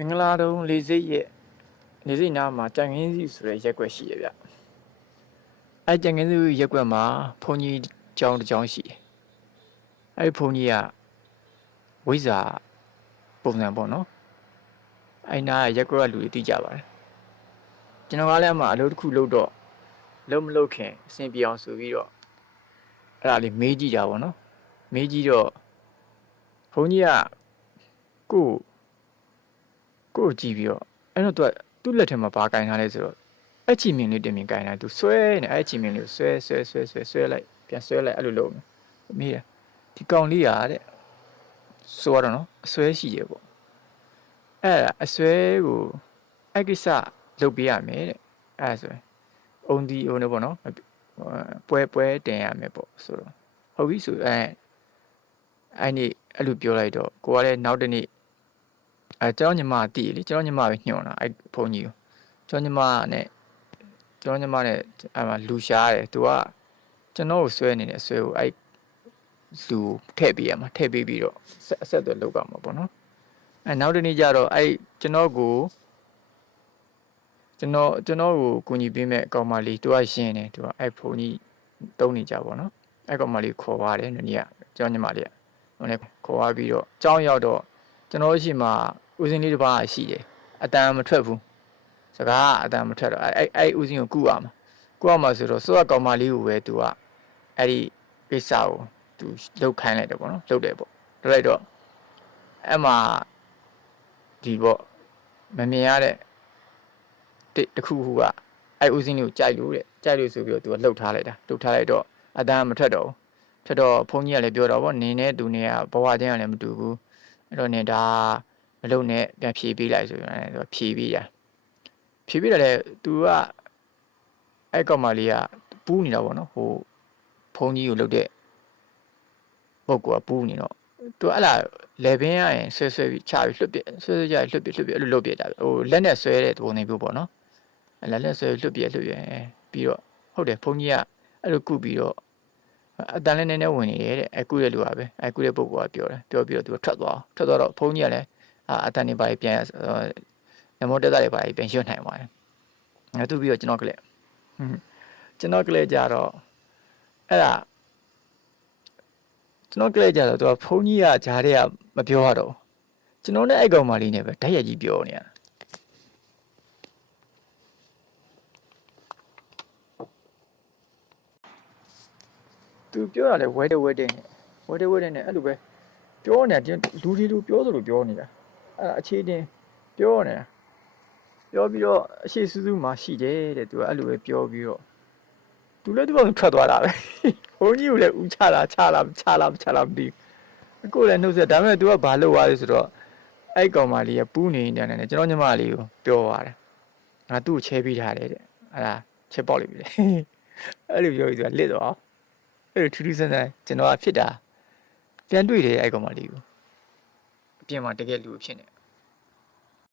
မင်္ဂလာတုံးလေးစိတ်ရဲ့လေးစိတ်နားမှာကြံငင်းစီဆိုတဲ့ရက်ွက်ရှိရဗျအဲကြံငင်းစီရက်ွက်မှာဘုန်းကြီးကျောင်းတစ်ကျောင်းရှိတယ်အဲဒီဘုန်းကြီးကဝိဇ္ဇာပုံစံပေါ့နော်အဲနာရက်ွက်ကလူတွေသိကြပါတယ်ကျွန်တော်ကလည်းအမှအလုပ်တစ်ခုလုပ်တော့လုံးမလုပ်ခင်အဆင်ပြေအောင်ဆိုပြီးတော့အဲ့ဒါလေးမေးကြည့်ကြပါဘောနော်မေးကြည့်တော့ဘုန်းကြီးကကိုကြည့်ပြီးတော့အဲ့တော့သူ့လက်ထဲမှာဘာကင်ထားလဲဆိုတော့အချီမြင်လေးတင်မြင်ကင်ထားသူဆွဲနေအဲ့ချီမြင်လေးကိုဆွဲလိုက်ပြန်ဆွဲလိုက်အဲ့လိုလုပ်မေးတယ်ဒီကောင်လေးရတဲ့ဆိုတော့နော်အဆွဲရှိရပေါ့အဲ့ဒါအဆွဲကိုအဲ့ကိစ္စလုပ်ပေးရမယ်တဲ့အဲ့ဆိုရင်အုံဒီဟိုနေပေါ့နော်ပွဲတင်ရမယ်ပေါ့ဆိုတော့ဟုတ်ပြီဆိုအဲ့နေ့အဲ့လိုပြောလိုက်တော့ကိုကလည်းနောက်တနေ့ကျွန်တော်ညီမတည်လေကျွန်တော်ညီမပဲညှို့တာအဲ့ဘုန်းကြီးကိုကျွန်တော်ညီမနဲ့အဲ့မှာလူရှားတယ်သူကကျွန်တော်ကိုဆွဲနေတယ်ဆွဲကိုအဲ့လူထည့်ပေးရမှာထည့်ပေးပြီးတော့အဆက်အသွယ်လုပ်ကြမှာပေါ့နော်အဲ့နောက်တနေ့ကျတော့အဲ့ကျွန်တော်ကိုကူညီပေးမဲ့အကောင်မလေးသူကရှင်းတယ်သူကအဲ့ဘုန်းကြီးတုံးနေကြပေါ့နော်အဲ့ကောင်မလေးခေါ်ပါတယ်နည်းကကျွန်တော်ညီမလေးကဟိုနဲ့ခေါ်သွားပြီးတော့အကြောင်းရောက်တော့ကျွန်တော်ရှိမှဦးစင်းလေးတစ်ပါးရှိတယ်အတန်မထွက်ဘူးစကားအတန်မထွက်တော့အဲ့ဦးစင်းကိုကူရမှာဆိုတော့စောကကောင်မလေးကိုပဲသူကအဲ့ဒီကိစ္စကိုသူလှုပ်ခိုင်းလိုက်တယ်ပေါ့နော်လှုပ်တယ်ပေါ့လှုပ်လိုက်တော့အဲ့မှာဒီပေါ့မမြင်ရတဲ့တခုခုကအဲ့ဦးစင်းလေးကိုကြိုက်လို့ဆိုပြီးတော့သူကလှုပ်ထားလိုက်တော့အတန်မထွက်တော့ဘူးထွက်တော့ဘုန်းကြီးကလည်းပြောတော့ဗောနင်းနဲ့သူနဲ့ကဘဝချင်းကလည်းမတူဘူးအဲ့တော့နေဒါမလုံနဲ့ပြန်ဖြေပေးလိုက်ဆိုရင်သူဖြေပေးတယ်လေသူကအဲ့ကောင်မလေးကပူးနေတာဗောနော်ဟိုဘုန်းကြီးကိုလှုပ်တဲ့ပုဂ္ဂိုလ်ကပူးနေတော့သူအဲ့လာလေပင်ရရင်ဆွဲပြီးချပြီးလွတ်ပြဆွဲကြလွတ်ပြအဲ့လိုလုပ်ပြတာဟိုလက်နဲ့ဆွဲတဲ့ပုံစံမျိုးပေါ့နော်အဲ့လက်ဆွဲလွတ်ပြပြီးတော့ဟုတ်တယ်ဘုန်းကြီးကအဲ့လိုကုပြီးတော့အတန်လည်းနည်းနည်းဝင်နေတယ်တဲ့အဲ့ကုတဲ့လူကပဲအဲ့ကုတဲ့ပုဂ္ဂိုလ်ကပြောပြီးတော့သူထွက်သွားတော့ဘုန်းကြီးကလည်းအတန်နေပါပြန်နမောတက်တာတွေပါပြန်ရွတ်နိုင်ပါတယ်ငါသူပြီးတော့ကျွန်တော်ကလေးကြတော့အဲ့ဒါကျွန်တော်ကလေးကြတော့သူကဘုန်းကြီးကဂျားတဲ့ကမပြောရတော့ကျွန်တော်နဲ့အဲ့ကောင်မလေးနဲ့ပဲဓာတ်ရိုက်ကြီးပြောနေရတာသူပြောတာလေဝဲတဲ့နဲ့အဲ့လိုပဲပြောနေတာလူတွေလူပြောသလိုပြောနေတာအဲ့အခြေတင်ပြောနေတာပြောပြီးတော့အရှိစုမှာရှိတယ်တဲ့သူကအဲ့လိုပဲပြောပြီးတော့သူလည်းသူ့ဘာထွက်သွားတာပဲဘုန်းကြီးကိုလည်းဦးချလာမသိဘူးကိုလည်းနှုတ်ဆက်ဒါပေမဲ့သူကဘာလုပ်သွားလဲဆိုတော့အဲ့ကောင်မလေးကပူးနေတယ်နဲ့ကျွန်တော်ညီမလေးကိုပြောသွားတယ်ငါသူ့ကိုချဲပေးထားတယ်တဲ့အဲ့ဒါချက်ပေါက်လိမ့်မယ်အဲ့လိုပြောပြီးသူကလစ်သွားအဲ့လိုထူးထူးဆန်းဆန်းကျွန်တော်ကဖြစ်တာပြန်တွေ့တယ်အဲ့ကောင်မလေးကိုအပြင်မှာတကယ်လူဖြစ်နေ